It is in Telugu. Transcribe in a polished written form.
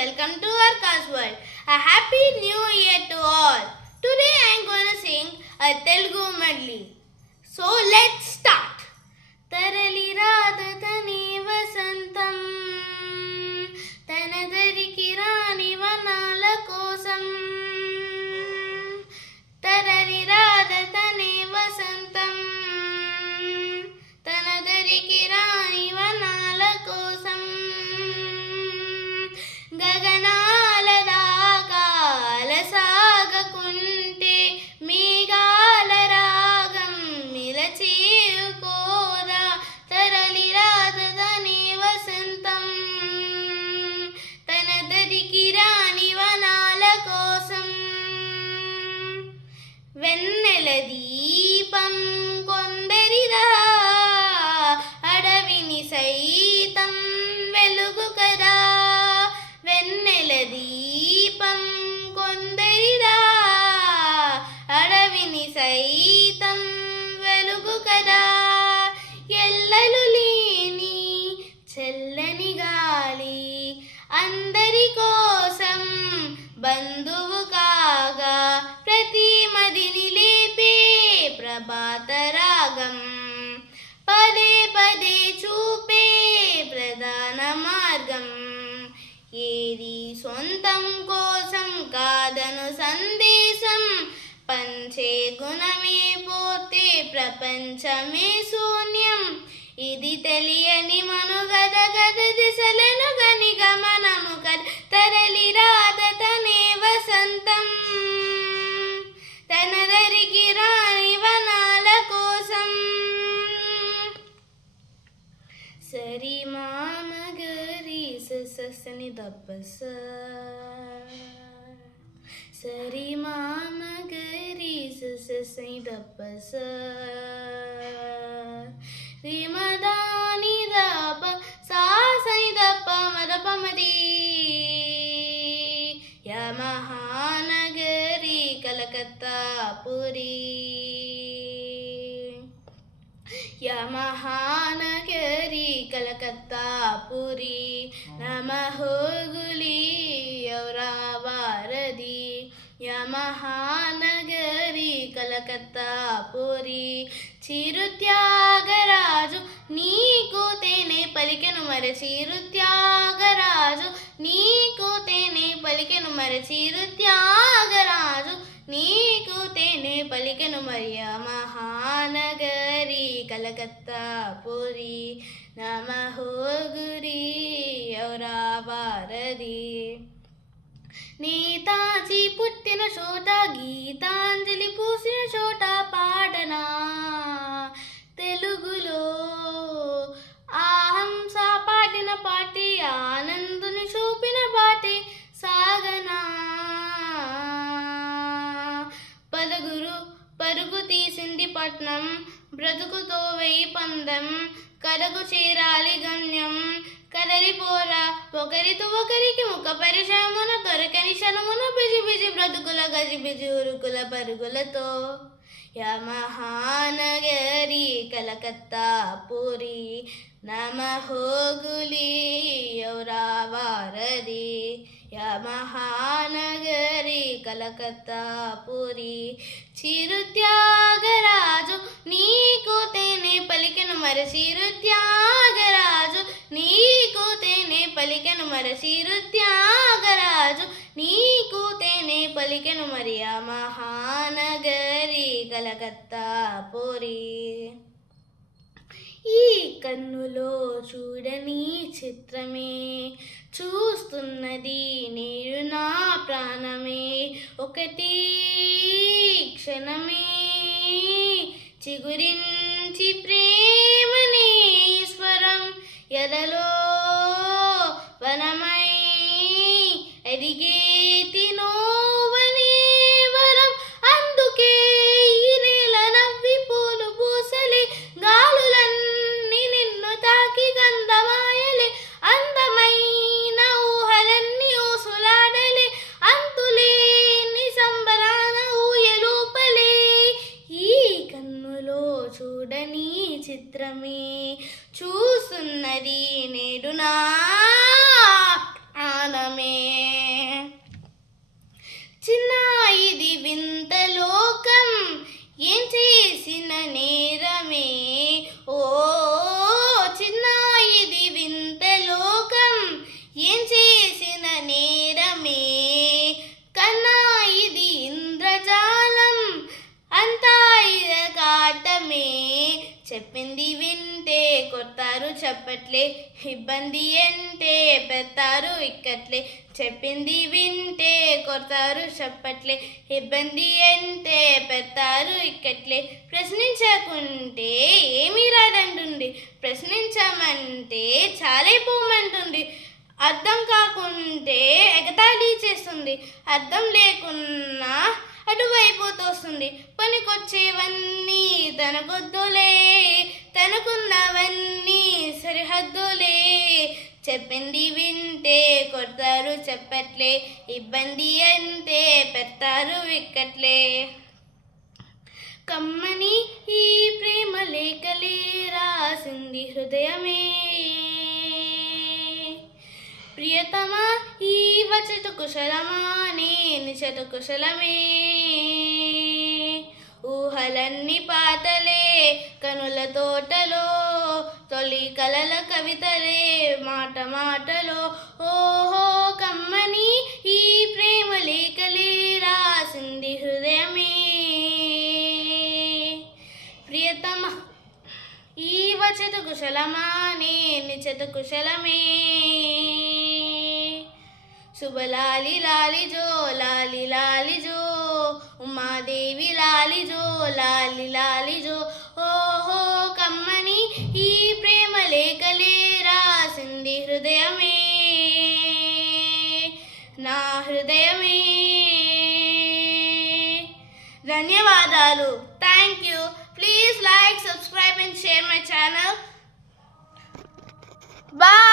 welcome to Arka's World. A happy new year to all. Today I am going to sing a Telugu medley. So let's start. Tarali radhatane vasantam tanadriki rani vanala kosam. Tarali radhatane vasantam tanadriki rani vanala kosam. గగనాల దాకాల సాగకుంటే మేఘాల రాగం మిలచేయుకోదా తరలి రాదనే వసంతం తన దరికి రాని వనాల కోసం వెన్నెల దీపం కొందరిదా అడవిని సైతం వెలుగు కదా వెన్నెల దీపం కొందరిదా అడవిని సైతం వెలుగు కదా ఎల్లలు లేని చల్లని గాలి అందరి కోసం బంధువు కాగా ప్రతి మదిని లేపే ప్రభాత రాగం పదే పదే చూపే ప్రధాన మార్గం ఏది సొంతం కోసం కాదను సందేశం పంచే గుణమే పోతే ప్రపంచమే శూన్యం ఇది తెలియని మనుగద గద దిశలను గని గమనము కద తరలి రాదతనే వసంతం తన దరికి రాని వనాల కోసం సరి మామగరి సని దప్పస సరి మామగరి సని దప్పస రిమదాని దప సాసని దప్ప మదపమది యమహానగరి కలకత్తా పురి యమహానగరి కలకత్తా పురి నమహోగులి ఔరావారది యమహానగరి కలకత్తా పురి చిరుత్యాగరాజు నీకు తేనే పలికెను మరి చిరుత్యాగరాజు నీకు తేనే పలికెను మరి చిరుత్యాగరాజు నీకు తేనే పలికెను మరి మహానగరి కలకత్తా పురి నమహోగురి ఔరావారది నేతాజీ పుట్టిన చోట గీతాంజలి పూసిన చోట పాడనా తెలుగులో ఆహంస పాడిన పాటి ఆనందుని చూపిన పాటి సాగనా పరుగు తీసింది పట్నం బ్రతుకుతో వెయ్యి పందం కడకు చేరాలి గమ్యం కదలిపోరా ఒకరితో ఒకరికి ముఖ పరిచయమున దొరకని క్షణమున బిజి బిజి బ్రతుకుల గజిబిజి ఉరుకుల పరుగులతో యమహానగరి కలకత్తా పురి నమహోగులి ఔరావారది యమహానగరి కలకత్తా పురి చిరుత్యాగరాజు నీకు తేనే పలికెను మరి చిరుత్యాగరాజు నీకు తేనే పలికెను మరి చిరుత్యాగరాజు నీకు తేనే పలికెను మరి మహానగరి కలకత్తా పురి ఈ కన్నులో చూడని చిత్రమే చూస్తున్నది నేడు నా ప్రాణమే ఒకటి క్షణమే చిగురించి ప్రేమని స్వరం ఎదలో వనమై ఎదిగేతి నోవనే వరం అందుకే ఈ నేల నవ్వి పూలు పూసలి గాలులన్నీ నిన్ను తాకి గంధమాయలే అందమైన ఊహలన్నీ ఊసులాడలే అంతులేని సంబరాన ఊయలూపలే ఈ కన్నులో చూడని చిత్రమే చూస్తున్నది నేడు నా ఆనమే చెప్పట్లే, ఇబ్బంది అంటే పెడతారు ఇక్కట్లే, చెప్పింది వింటే కొడతారు చెప్పట్లే, ఇబ్బంది అంటే పెడతారు ఇక్కట్లే, ప్రశ్నించకుంటే ఏమీ రాదంటుంది, ప్రశ్నించమంటే చాలైపోమంటుంది, అర్థం కాకుంటే ఎగతాళి చేస్తుంది, అర్థం లేకున్నా అటువైపు తోస్తుంది, పనికొచ్చేవన్నీ తనకొద్దులే, తనకున్నవన్నీ సరిహద్దులే, చెప్పింది వింటే కొడతారు చెప్పట్లే, ఇబ్బంది అంటే పెడతారు ఇక్కట్లే. కమ్మని ఈ ప్రేమ లేఖలే రాసింది హృదయమే, ప్రియతమా ఈ వచట కుశలమా నిచట కుశలమే, ఊహలన్నీ పాటలే కనుల తోటలో, తొలి కలల కవితలే మాట మాటలో, ఓహో కమ్మని ఈ ప్రేమ లేఖలే రాసింది హృదయమే, ప్రియతమా ఈ వచట కుశలమా నిచట కుశలమే, శుభలాలి లాలిజో లాలి లాలిజో, ఉమాదేవి లాలిజో లాలి లాలిజో, ఓహో కమ్మని ఈ ప్రేమ లేఖలే రాసింది హృదయమే, నా హృదయమే. ధన్యవాదాలు. Thank you. Please like, subscribe and share my channel. Bye.